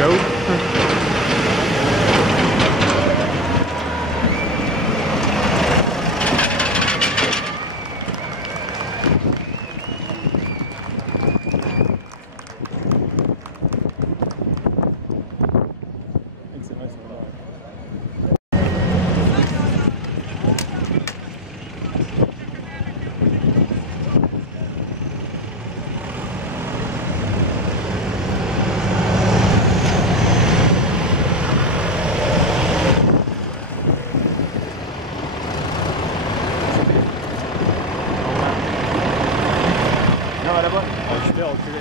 va où? Là-bas. Oh, super, reculé.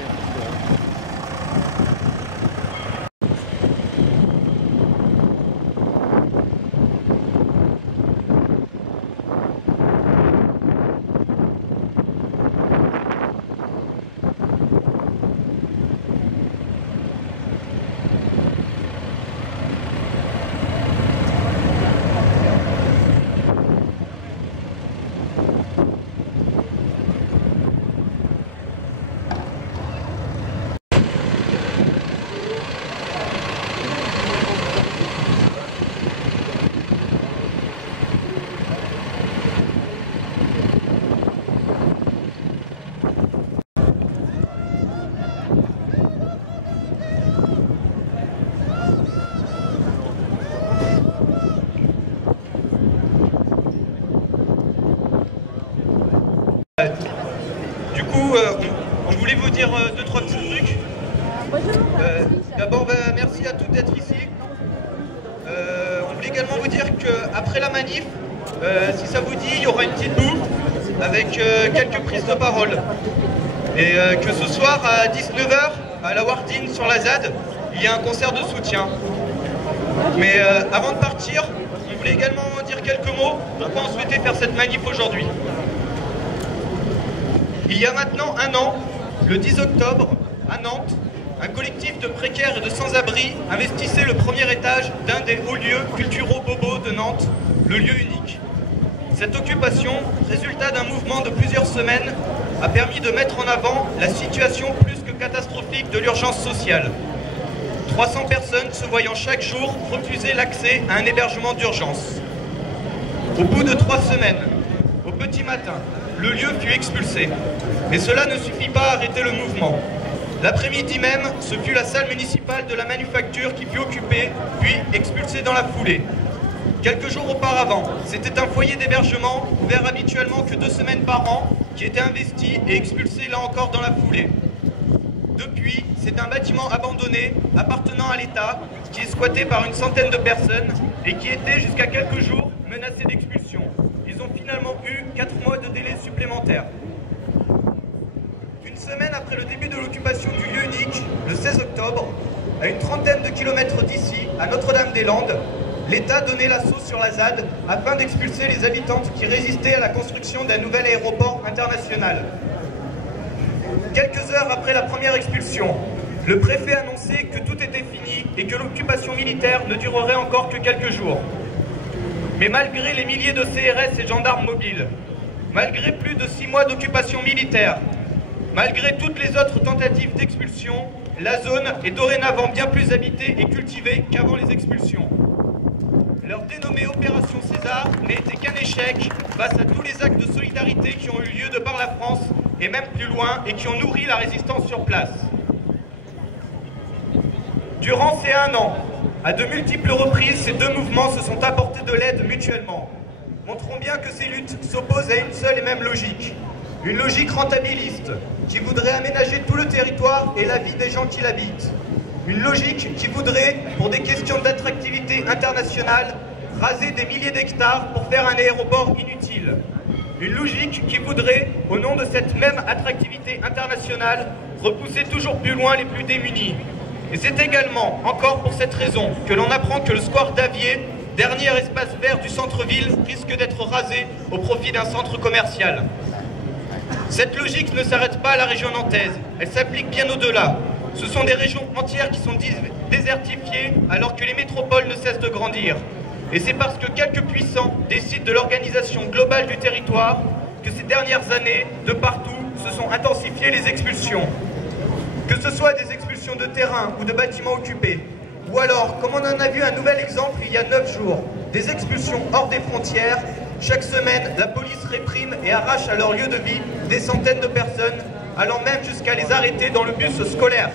Du coup, on voulait vous dire deux, trois petits trucs. D'abord, merci à toutes d'être ici. On voulait également vous dire qu'après la manif, si ça vous dit, il y aura une petite bouffe avec quelques prises de parole. Et que ce soir à 19 h, à la Wardine sur la ZAD, il y a un concert de soutien. Mais avant de partir, on voulait également dire quelques mots pourquoi on souhaitait faire cette manif aujourd'hui. Il y a maintenant un an, le 10 octobre, à Nantes, un collectif de précaires et de sans-abri investissait le premier étage d'un des hauts lieux culturaux bobos de Nantes, le lieu unique. Cette occupation, résultat d'un mouvement de plusieurs semaines, a permis de mettre en avant la situation plus que catastrophique de l'urgence sociale. 300 personnes se voyant chaque jour refuser l'accès à un hébergement d'urgence. Au bout de 3 semaines, au petit matin, le lieu fut expulsé. Mais cela ne suffit pas à arrêter le mouvement. L'après-midi même, ce fut la salle municipale de la manufacture qui fut occupée, puis expulsée dans la foulée. Quelques jours auparavant, c'était un foyer d'hébergement ouvert habituellement que 2 semaines par an, qui était investi et expulsé là encore dans la foulée. Depuis, c'est un bâtiment abandonné, appartenant à l'État, qui est squatté par une centaine de personnes et qui était jusqu'à quelques jours menacé d'expulsion. Ils ont finalement eu 4 mois de délai supplémentaire. Une semaine après le début de l'occupation du lieu unique, le 16 octobre, à une trentaine de kilomètres d'ici, à Notre-Dame-des-Landes, l'État donnait l'assaut sur la ZAD afin d'expulser les habitantes qui résistaient à la construction d'un nouvel aéroport international. Quelques heures après la première expulsion, le préfet annonçait que tout était fini et que l'occupation militaire ne durerait encore que quelques jours. Mais malgré les milliers de CRS et gendarmes mobiles, malgré plus de 6 mois d'occupation militaire, malgré toutes les autres tentatives d'expulsion, la zone est dorénavant bien plus habitée et cultivée qu'avant les expulsions. Leur dénommée Opération César n'a été qu'un échec face à tous les actes de solidarité qui ont eu lieu de par la France et même plus loin et qui ont nourri la résistance sur place. Durant ces 1 an, à de multiples reprises, ces deux mouvements se sont apportés de l'aide mutuellement. Montrons bien que ces luttes s'opposent à une seule et même logique. Une logique rentabiliste, qui voudrait aménager tout le territoire et la vie des gens qui l'habitent. Une logique qui voudrait, pour des questions d'attractivité internationale, raser des milliers d'hectares pour faire un aéroport inutile. Une logique qui voudrait, au nom de cette même attractivité internationale, repousser toujours plus loin les plus démunis. Et c'est également, encore pour cette raison, que l'on apprend que le square d'Avier, dernier espace vert du centre-ville, risque d'être rasé au profit d'un centre commercial. Cette logique ne s'arrête pas à la région nantaise, elle s'applique bien au-delà. Ce sont des régions entières qui sont désertifiées alors que les métropoles ne cessent de grandir. Et c'est parce que quelques puissants décident de l'organisation globale du territoire que ces dernières années, de partout, se sont intensifiées les expulsions. Que ce soit des expulsions destruction de terrains ou de bâtiments occupés. Ou alors, comme on en a vu un nouvel exemple il y a 9 jours, des expulsions hors des frontières. Chaque semaine, la police réprime et arrache à leur lieu de vie des centaines de personnes, allant même jusqu'à les arrêter dans le bus scolaire.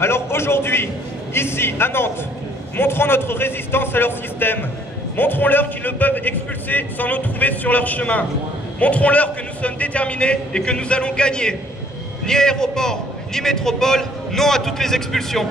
Alors aujourd'hui, ici, à Nantes, montrons notre résistance à leur système. Montrons-leur qu'ils ne peuvent expulser sans nous trouver sur leur chemin. Montrons-leur que nous sommes déterminés et que nous allons gagner. Ni aéroport, ni métropole, non à toutes les expulsions.